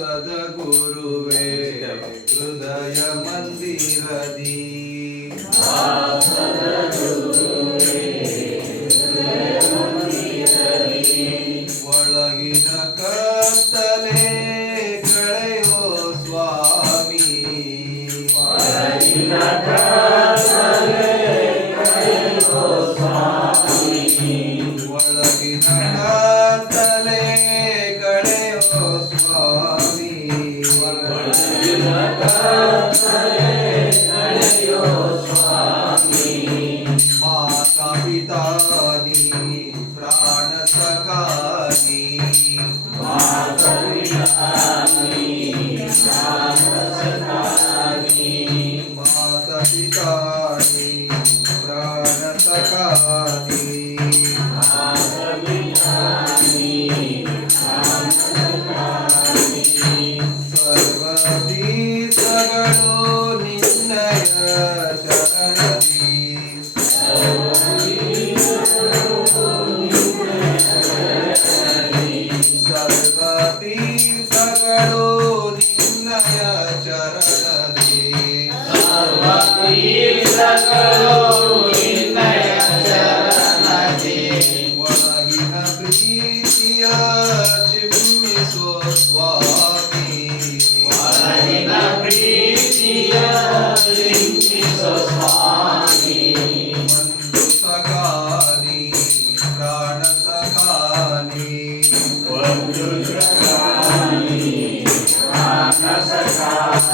ಸದ ಗುರುವೇ ಹೃದಯ ಒಳಗಿನ ಒಳಗಿನ ಕತ್ತಲೆ ಕಳೆಯೋ ಸ್ವಾಮಿ. ಒಳಗಿನ ಕತ್ತಲೆ Thank you.